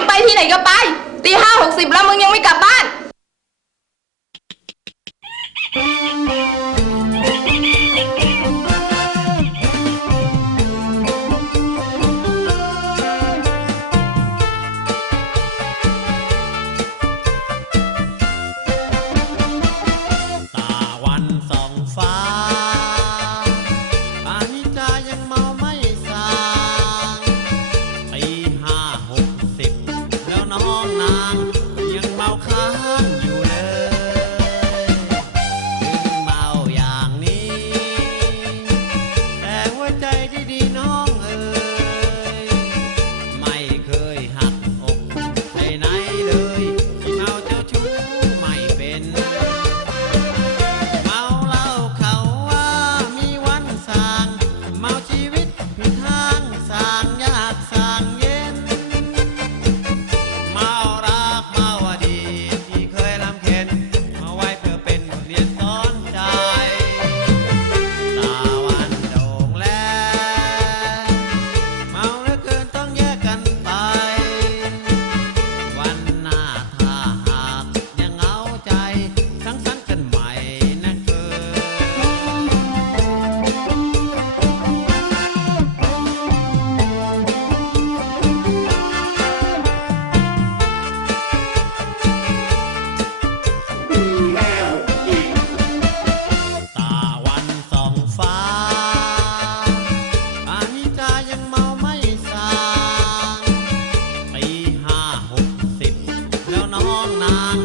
งไปที่ไหนก็ไปตี5:60แล้วมึงยังไม่กลับบ้านตาวันส่องฟ้าอานิจจายังเมาไม่สางตี5:60แล้วน้องนางยังเมาค้างอยู่เลยถึงเมาอย่างนี้แต่หัวใจดีๆน้องเอ๋ยไม่เคยหักอกไปไหนเลยที่เมาเจ้าชู้ไม่เป็นเมาเหล้าเขาว่ามีวันส่างเมาชีวิตผิดทางส่างยากส่างเย็นเมารักเมาอดีตที่เคยลำเค็ญมาไว้เพื่อเป็นบทเรียนสอนใจตาวันโด่งแลเมาเหลือเกินต้องแยกกันไปวันหน้าถ้าหากยังเหงาใจสังสรรค์กันใหม่นะเกิตาวันส่องฟ้าอานิจจายังเมาไม่สางตี5:60แล้วน้องนาง